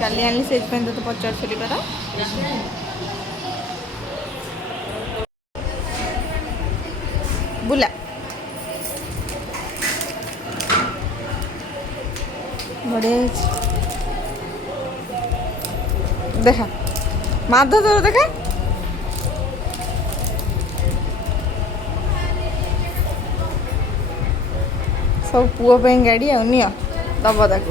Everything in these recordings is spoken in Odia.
କାଲି ଆଣିଲି ସେଇଥିପାଇଁ ତତେ ପଚାରୁଥିଲି ପରା। ବୁଲା ବଢ଼ିଆ ହେଇଛି। ଦେଖା ମାଧ ତୋର ଦେଖା। ସବୁ ପୁଅ ପାଇଁ ଗାଡ଼ି ଆଉ ନିଅ ଦବ ତାକୁ।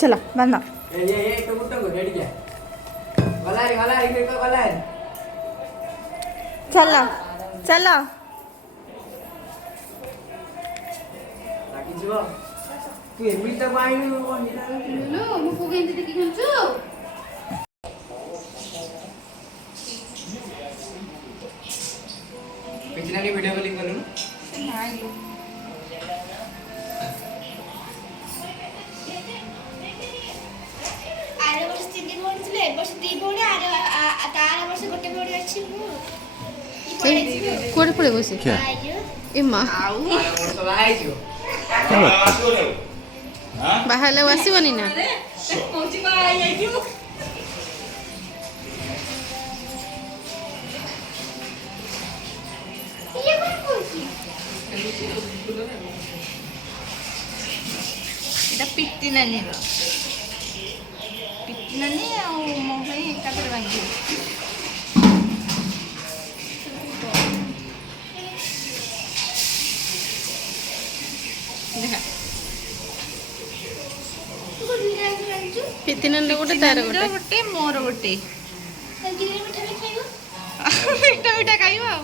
चलो बंदा चलो चलो तू एमबी तक आइनु नो मु को गेंदी देखि खंचु पिछला नी वीडियो कॉलिंग करू नाइ आरे वर्ष 3 दिन बोडी छले वर्ष 2 बोडी आरे तार वर्ष गोटे बोडी अछि मु कोडे पड़े बसे ए मां आउ वर्ष बाहाई जो बाहरले आसीबनी ना पहुंची बा आई आइयो ये कोन कोची এটা পিত্তি নানি ଆଉ ମୋ ପାଇଁ ଏକାଥରେ ଭାଙ୍ଗିବି। ଦେଖା पिति नंदे गोटे तार गोटे गोटे मोर गोटे मिठा भी खाइबो मिठा मिठा खाइबो आ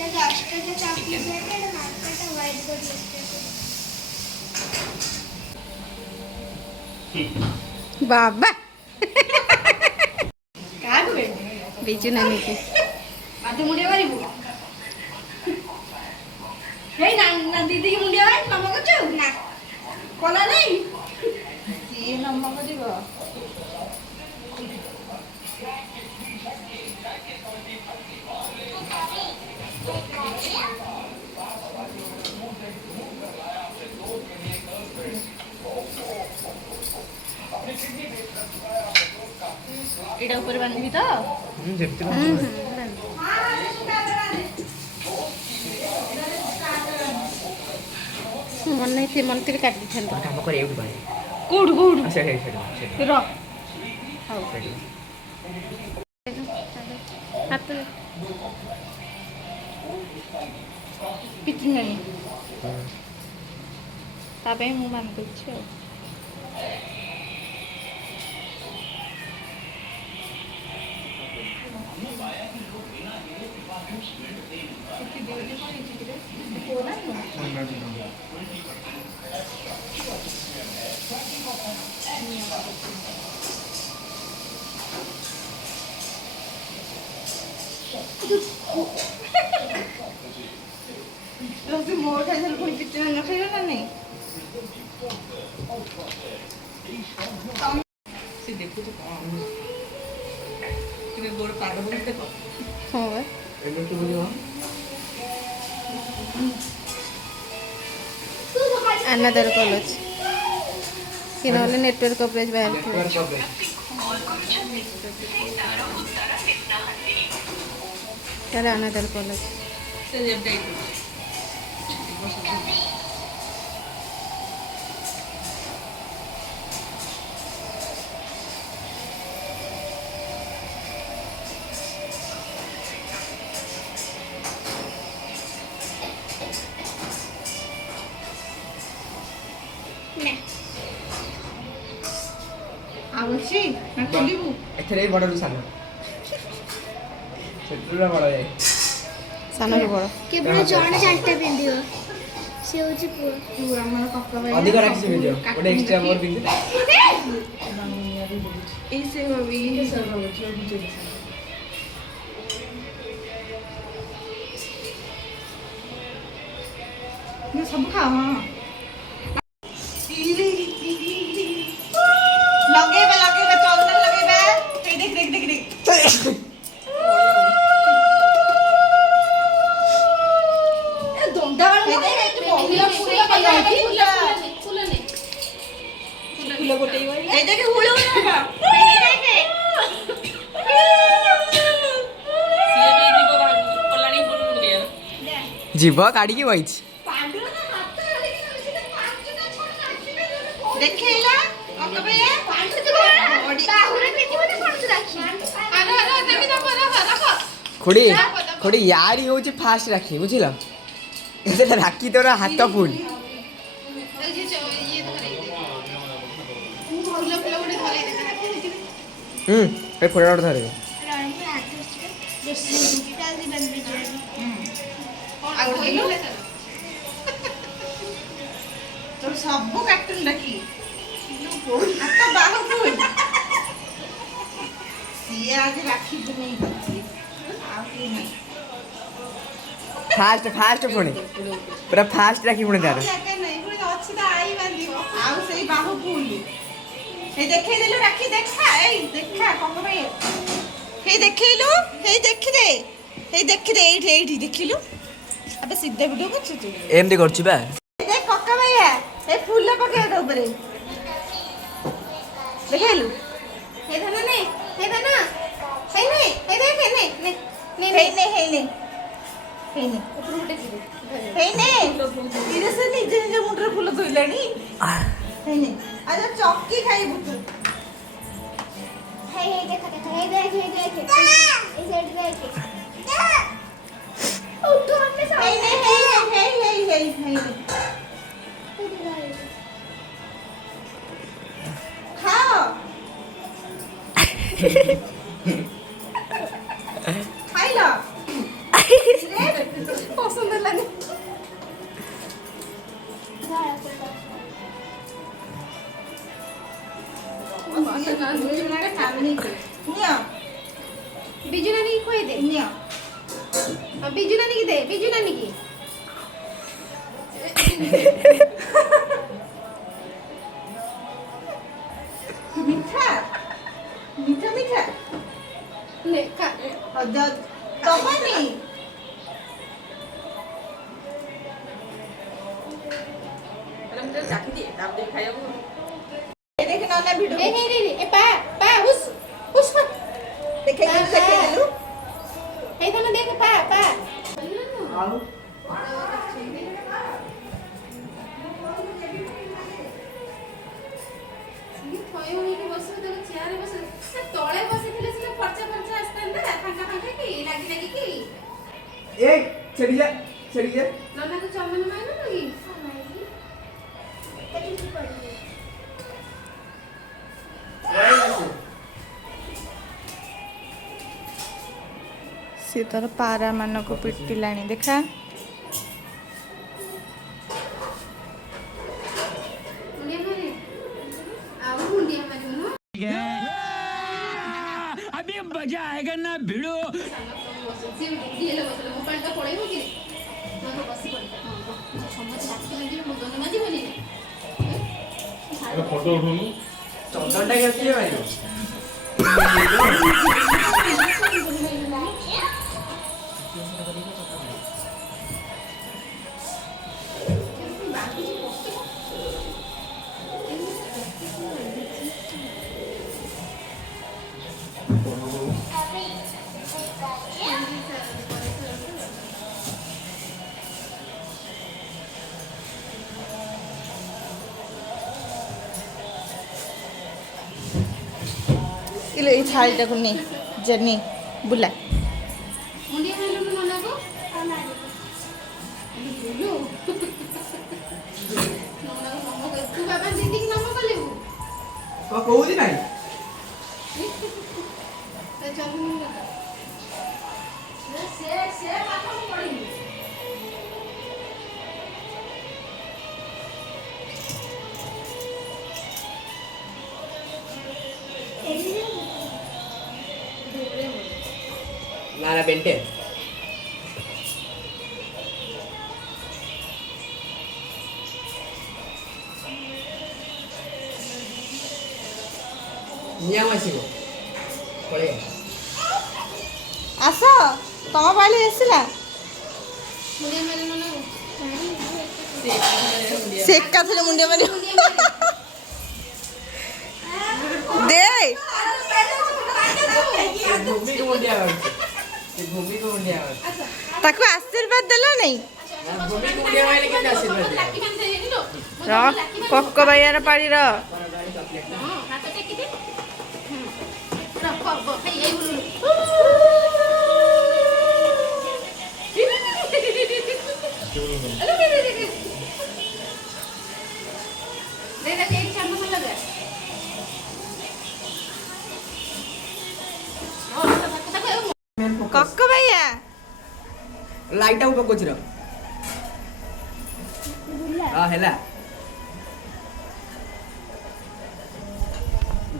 ये लास्ट का चॉकलेट है ना मार्केट वाइट बोर्ड बाबा काट बे बिजू नानी के माथे मुंडिया मारिबो हे ना दीदी की मुंडिया मारि नम करछु ना कोला नहीं ये नम करिबो एटा ऊपर बांधबी तो जेमती मन नहीं थे मन तेरे काट दी था काम कर एउड बाय कोड कोड अच्छा है र हाउ हाथ पिटी नहीं ताबे मु मान करछु तो मोर खाई साल पुणी पिटी न खाइबो ना नहीं से देखो तो कौन गोड़ पाद बोलते को हां बे एनो की बोलियो अनदर कॉलेज कि नहले नेटवर्क कवरेज बाहर थे चल अनदर कॉलेज से जब दे आवछि ना खोलिबु एथरे बड़ रुसान ସାନରୁ ବଡ଼ କେବଳ ଜଣେ 4ଟା ପିନ୍ଧିବ ସେ ହଉଛି ପୁଅ ଆମର କକା ଭାଇ ଅଧିକ ରାକ୍ଷୀ ପିନ୍ଧିବ ଗୋଟେ ଏକ୍ସଟ୍ରା ମୋର ପିନ୍ଧି ଏଇ ସେ ଭାବି ସବୁ ଖାଅ ହଁ ଲଗେଇବା ଚନ୍ଦନ ଲଗେଇବା ଏଇ ଦେଖ ଯିବ କାଢିକି ବଇଛି ଦେଖେଇଲା ଖୁଡି ଖୁଡି ୟାରି ହଉଛି ଫାଷ୍ଟ ରାକ୍ଷୀ ବୁଝିଲ ଏଟା ରାକ୍ଷୀ ତୋର ହାତ ଫୁଲ ଏ ଫୋଟା ଗୋଟେ ଧରିବ ତୋର ସବୁ କାର୍ଟୁନ ଦେଖି ହାତ ବାହୁକୁ ସିଏ ଆଜି ରାକ୍ଷୀ ନେଇ କରିଛି ଆଉ କି ନାହିଁ ଫାଷ୍ଟ ପୁଣି ପୁରା ଫାଷ୍ଟ ରାକ୍ଷୀ ପୁଣି ତାର ଅଛି ତ ଆଇ ବାନ୍ଧିବ ଆଉ ସେଇ ବାହୁ ଫୁଲ ହେଇ ଦେଖେଇଦେଲୁ ରାକ୍ଷୀ ଦେଖା ଏଇ ଦେଖା କକ ଭାଇ ହେଇ ଦେଖେଇଲୁ ହେଇ ଦେଖିଦେ ଏଇଠି ଦେଖିଲୁ ଆବେ ସିଧା ଭିଡିଓ କରୁଛୁ ତୁ ଏମିତି କରୁଛି ବା ଦେଖ କକା ଭାଇଆ ଏ ଫୁଲ ପକେଇବା ତା ଉପରେ ଦେଖେଇଲୁ ହେଇ ଧନ ନେ ହେଇ ଧନ ହେଇ ନେ ହେଇ ଦେଖ ହେଇନେ ଉପରକୁ ଟେକିଦେ ହେଇନେ ଧୀରେ ସେ ନିଜେ ମୁଣ୍ଡରେ ଫୁଲ ଧୋଇଲାଣି ହେଇନେ ଆରେ ଚକି ଖାଇବୁ ତୁ ହେଇ ଦେଖ ହେଇ ଦେଖ ଏଇ ସାଇଡ ଦେଖ ଓ ତୁ ଆମେ ସବ ହେଇନେ ଖାଅ ଖାଇଲ ପସନ୍ଦ ହେଲାନି ବିଜୁ ନାନୀ କି ଖୋଇ ଦେ ବିଜୁ ନାନୀ କି ଦେ ବିଜୁ ନାନୀ କି ମିଠା ନେ ଖା ଦବନି ଦେଖ ନନା ଭିଡିଓ ଏ ପା ହୁସ୍ ହୁସ୍ ଦେଖେଇଦେଲୁ ହେଇ ତମେ ଦେଖ ପା ଆଉ ତଳେ ବସିଥିଲେ ସିନା ଖର୍ଚ୍ଚ ଆସିଥାନ୍ତା ଫାଙ୍କା କି ଲାଗି ଏ ଛେଡି ଯା ନନାକୁ ଚମନ ମାଇନୁ କି ସେ ତାର ପାରା ମାନଙ୍କୁ ପିଟିଲାଣି ଦେଖା अभी मजा आएगा ना भिड़ो फोटो उठौनु ଚନ୍ଦନଟା କିଏ ଭାଇ ଇଲେ ଏଇ ଥାଳିଟାକୁ ନେ ଜେନି ବୁଲା ମୁଣ୍ଡିଆ ମାରିଲୁ ନନାକୁ ତୁ ବାବା ଦିଦିକି ନମ କଲିବୁ କହୁଛି ନାଇଁ ନା ନା ବେଣ୍ଟେ ନିଆଁ ଆସିବ ପଳେଇ ଆସ ତମ ପାଳି ଆସିଲା ସେ ଏକାଥରେ ମୁଣ୍ଡିଆ ମାରିବ ଦେ ଭୂମିକୁ ମୁଣ୍ଡିଆ ମାରୁଛି ସେ ଭୂମିକୁ ମୁଣ୍ଡିଆ ମାରୁଛି ତାକୁ ଆଶୀର୍ବାଦ ଦେଲ ନାଇଁ ଭୂମିକୁ ମୁଣ୍ଡିଆ ମାରିଲେ କେମିତି ଆଶୀର୍ବାଦ ର ପକ ବାଇଆର ପାଳିର କକ ବାଇଆ ଲାଇଟ୍ ଟାକୁ ପକଉଛି ର ହେଲା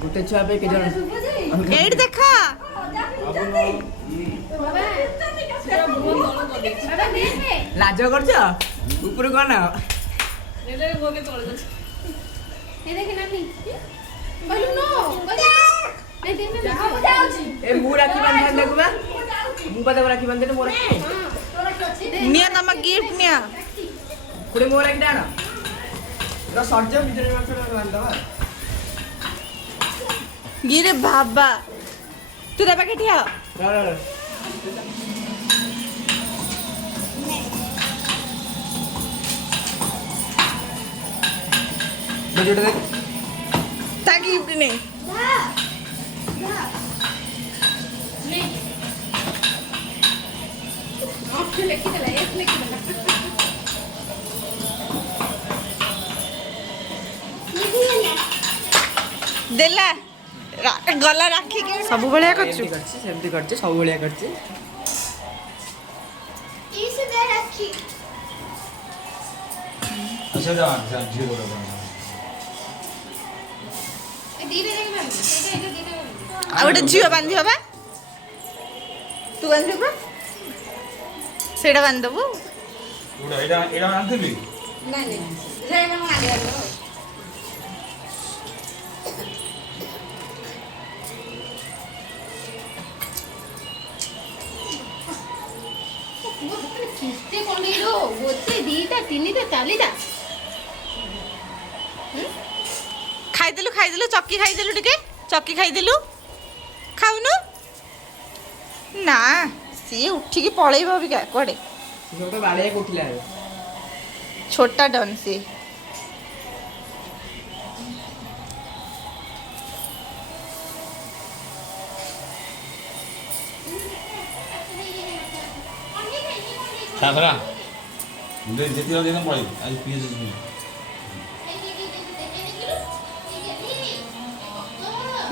ଗୋଟେ ଛୁଆ ପାଇଁ କେତେ ଜଣ ଏଇଠି ଦେଖ ଲାଜ କରୁଛ ଉପରୁ କଣ ଏ ମୁଁ ରାକ୍ଷୀ ବାନ୍ଧି ବା ମୁଁ ପା ରାକ୍ଷୀ ବାନ୍ଧି ମୋ ରାକ୍ଷୀ ନିଅ ତମ ଗିଫ୍ଟ ନିଅ କୋଡେ ମୋ ରାକ୍ଷୀ ଟାଣ ର ସର୍ଜ ଭିତରେ ବାନ୍ଧବା ଗିରେ ବାବା ତୁ ତା ପାଖେ ଠିଆ ତା ଗିଫ୍ଟ ନେ ଦେଲା ଗଲା ରାକ୍ଷୀ ସବୁ ଭଳିଆ କରୁଛୁ ସେମିତି କରିଛି ସବୁ ଭଳିଆ କରିଛି अच्छा जा जी बोलो ଆଉ ଗୋଟେ ଝିଅ ବାନ୍ଧିବ ବା ତୁ ବାନ୍ଧିବୁ ବା ସେଇଟା ବାନ୍ଧିଦବୁ ଏଇଟା ଏଇଟା ଆଣିଥିଲି ଖାଇଦେଲୁ ଖାଇଦେଲୁ ଚକି ଖାଇଦେଲୁ ଟିକେ ଚକି ଖାଇଦେଲୁ ଖାଉନୁ ନା ସିଏ ଉଠିକି ପଳେଇବ ଅବିକା କୁଆଡେ ବାଳିଆ ଉଠିଲା ଛୋଟା ଡନ୍ ସିଏ ସାଧରା ଯେତିକି ଦିନ ପଳେଇବ ଆଜି ପିଏସ୍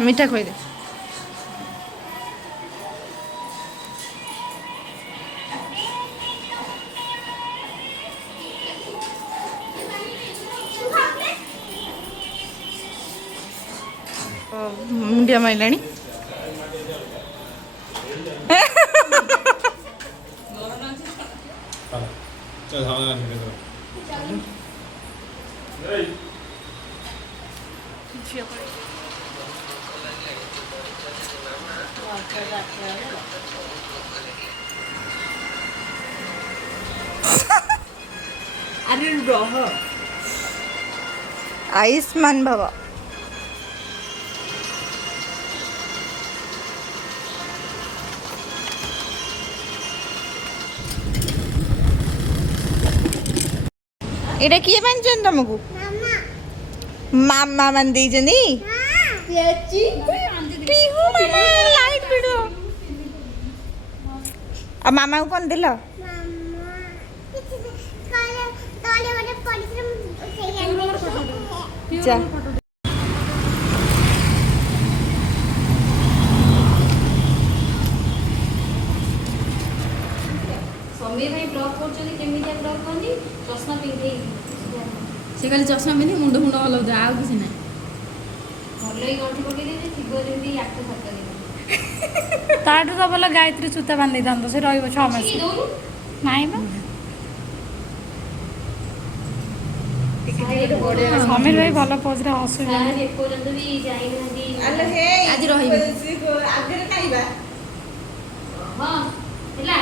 ମିଠା ଖୋଇଦେ ମୁଣ୍ଡିଆ ମାଇଲାଣି चल हाँ अरे रह आयुष्मान भव एटा किए बांधछन तुमको मामा मान देइछनी पिहु मामा लाइट बिडो आ मामा को कोन दिलो जा ସମୀର ଭାଇ ବ୍ଲଗ୍ କରୁଛନ୍ତି କେମିତିଆ ବ୍ଲଗ୍ କରନ୍ତି ଚଷମା ପିନ୍ଧେଇକି ସେ ଖାଲି ଚଷମା ପିନ୍ଧି ମୁଣ୍ଡ ହଲାଉଥିବ ଆଉ କିଛି ନାହିଁ। ଭଲ ହେଇ ଗଣ୍ଠି ପକେଇ ଦେଇଛି ଥିବ ଯେମିତି 8-7 ଦିନ ତାଠୁ ତ ଭଲ ଗାୟତ୍ରୀ ସୂତା ବାନ୍ଧି ଦେଇଥାନ୍ତ, ସେ ରହିବ 6 ମାସ। କି ଦଉନୁ ନାଇଁ ବା ବଢିଆ ସମୀର ଭାଇ ଭଲ ପୋଜରେ ହସୁଛନ୍ତି। ସାର୍ ଏପର୍ଯ୍ୟନ୍ତ ବି ଯାଇନାହାନ୍ତି ଆଲୋ ହେ ଆଜି ରହିବେ। ଆଗରେ ଖାଇବା ହଁ ହେଲା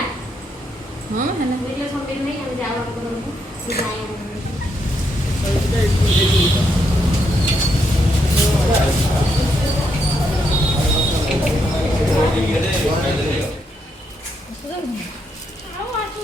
ହଁ ହେଲା। ବୁଝିଲେ ସମୀର ଭାଇ ଆମେ ଯାଉ ଆମ ଘରକୁ ସେ ଯାଏ ଆଉ ଆକୁ